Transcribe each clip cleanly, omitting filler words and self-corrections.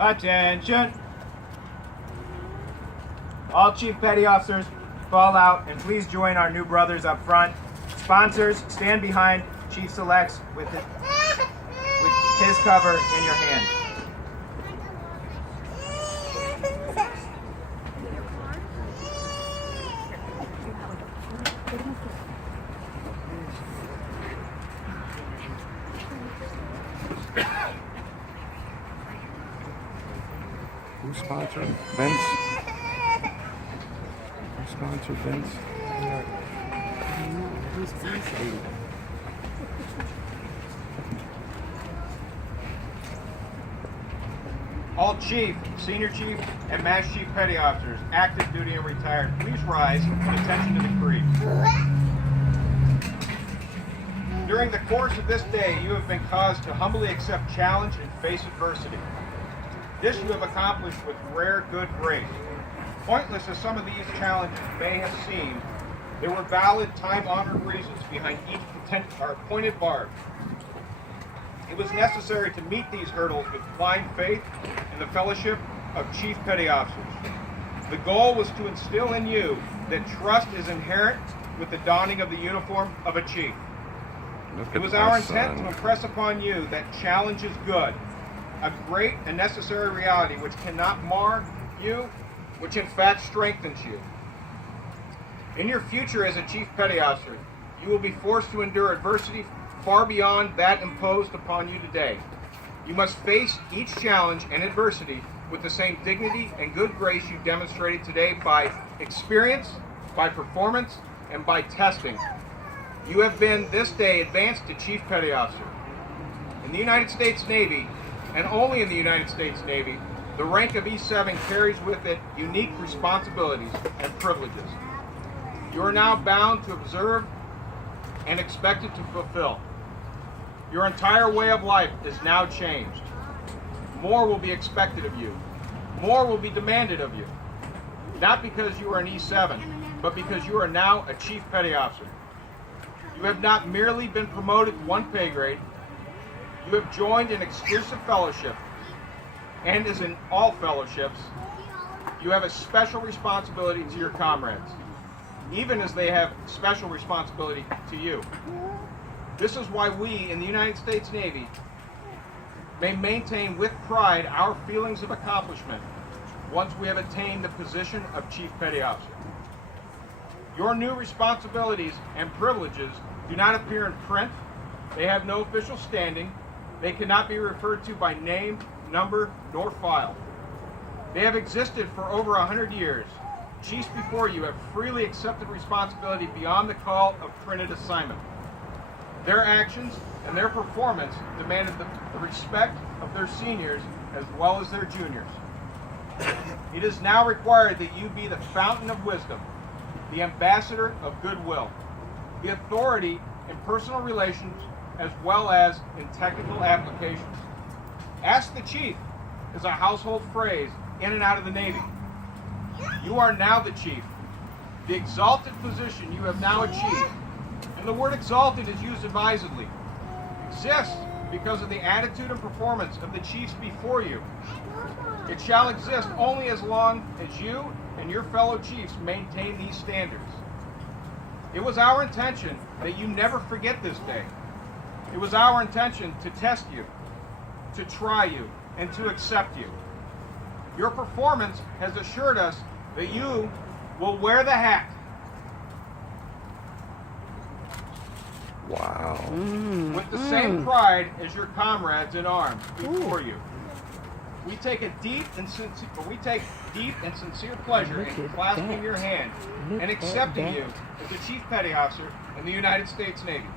Attention! All Chief Petty Officers, fall out and please join our new brothers up front. Sponsors, stand behind Chief Selects with his cover in your hand. Who's sponsored? Vince? Who sponsored Vince? Who's Vincent? All Chief, Senior Chief, and Master Chief Petty Officers, active duty and retired, please rise and attention to the creed. During the course of this day, you have been caused to humbly accept challenge and face adversity. This you have accomplished with rare good grace. Pointless as some of these challenges may have seemed, there were valid, time-honored reasons behind each pointed bar. It was necessary to meet these hurdles with blind faith in the fellowship of Chief Petty Officers. The goal was to instill in you that trust is inherent with the donning of the uniform of a chief. It was our intent to impress upon you that challenge is good, a great and necessary reality which cannot mar you, which in fact strengthens you. In your future as a Chief Petty Officer, you will be forced to endure adversity far beyond that imposed upon you today. You must face each challenge and adversity with the same dignity and good grace you demonstrated today by experience, by performance, and by testing. You have been this day advanced to Chief Petty Officer. In the United States Navy, and only in the United States Navy, the rank of E7 carries with it unique responsibilities and privileges. You are now bound to observe and expected to fulfill. Your entire way of life is now changed. More will be expected of you. More will be demanded of you. Not because you are an E7, but because you are now a Chief Petty Officer. You have not merely been promoted one pay grade, you have joined an exclusive fellowship, and as in all fellowships, you have a special responsibility to your comrades, even as they have special responsibility to you. This is why we in the United States Navy may maintain with pride our feelings of accomplishment once we have attained the position of Chief Petty Officer. Your new responsibilities and privileges do not appear in print, they have no official standing, they cannot be referred to by name, number, nor file. They have existed for over 100 years. Chiefs before you have freely accepted responsibility beyond the call of printed assignment. Their actions and their performance demanded the respect of their seniors as well as their juniors. It is now required that you be the fountain of wisdom, the ambassador of goodwill, the authority in personal relations as well as in technical applications. Ask the Chief is a household phrase in and out of the Navy. You are now the Chief. The exalted position you have now achieved, and the word exalted is used advisedly, exists because of the attitude and performance of the Chiefs before you. It shall exist only as long as you and your fellow Chiefs maintain these standards. It was our intention that you never forget this day. It was our intention to test you, to try you, and to accept you. Your performance has assured us that you will wear the hat. Wow. With the same pride as your comrades in arms before you. We take deep and sincere pleasure in clasping your hand and accepting you as a Chief Petty Officer in the United States Navy.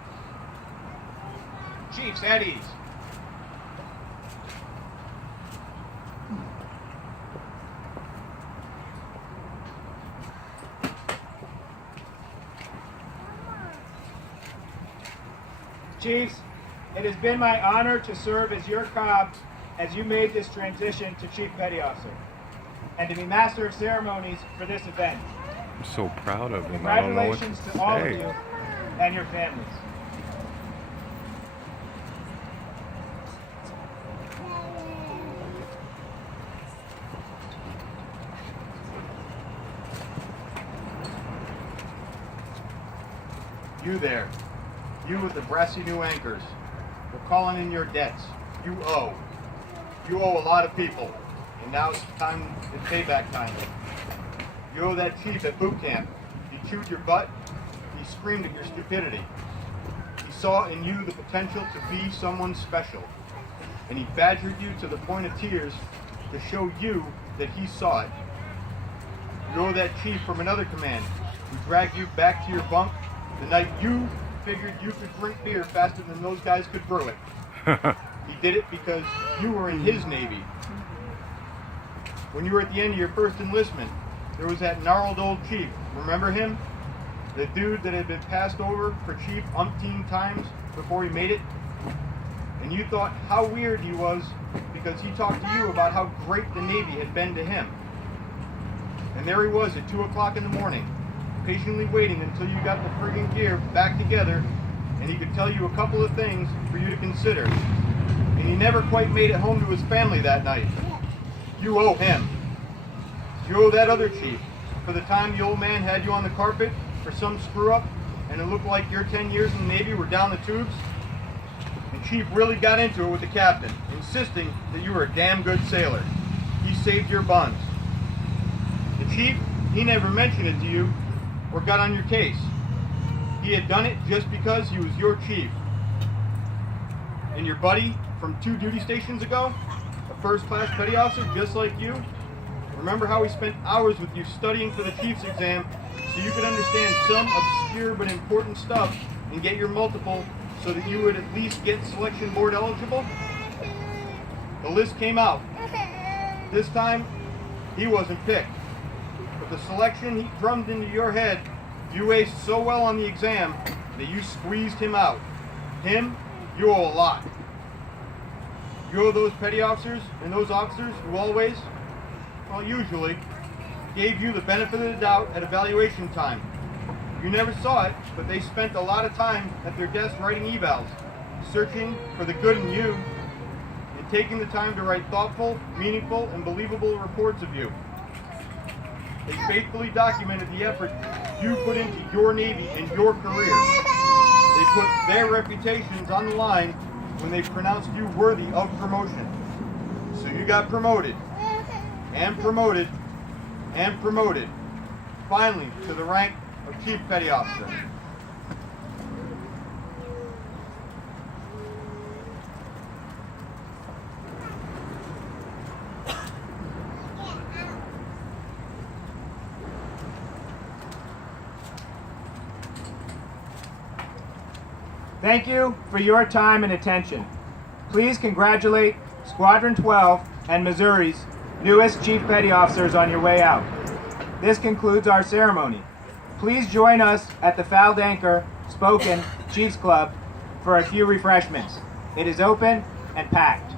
Chiefs at ease. Chiefs, it has been my honor to serve as your cob as you made this transition to Chief Petty Officer, and to be Master of Ceremonies for this event. I'm so proud of him. I don't know what to Congratulations to all of say. you and your families. You there. You with the brassy new anchors. We're calling in your debts. You owe. You owe a lot of people. And now it's payback time. You owe that chief at boot camp. He chewed your butt. He screamed at your stupidity. He saw in you the potential to be someone special. And he badgered you to the point of tears to show you that he saw it. You owe that chief from another command who dragged you back to your bunk the night you figured you could drink beer faster than those guys could brew it. He did it because you were in his Navy. When you were at the end of your first enlistment, there was that gnarled old chief. Remember him? The dude that had been passed over for chief umpteen times before he made it? And you thought how weird he was because he talked to you about how great the Navy had been to him. And there he was at 2 o'clock in the morning, patiently waiting until you got the friggin' gear back together and he could tell you a couple of things for you to consider. And he never quite made it home to his family that night. You owe him. You owe that other chief for the time the old man had you on the carpet for some screw up and it looked like your 10 years in the Navy were down the tubes. The chief really got into it with the captain, insisting that you were a damn good sailor. He saved your buns. The chief, he never mentioned it to you or got on your case. He had done it just because he was your chief. And your buddy from 2 duty stations ago, a first-class petty officer just like you, remember how he spent hours with you studying for the chief's exam so you could understand some obscure but important stuff and get your multiple so that you would at least get selection board eligible? The list came out. This time, he wasn't picked. But the selection he drummed into your head, you aced so well on the exam that you squeezed him out. Him, you owe a lot. You owe those petty officers and those officers who always, well, usually, gave you the benefit of the doubt at evaluation time. You never saw it, but they spent a lot of time at their desk writing evals, searching for the good in you, and taking the time to write thoughtful, meaningful, and believable reports of you. They faithfully documented the effort you put into your Navy and your career. They put their reputations on the line when they pronounced you worthy of promotion. So you got promoted, and promoted, and promoted, finally to the rank of Chief Petty Officer. Thank you for your time and attention. Please congratulate Squadron 12 and Missouri's newest Chief Petty Officers on your way out. This concludes our ceremony. Please join us at the Fouled Anchor Spoken Chiefs Club for a few refreshments. It is open and packed.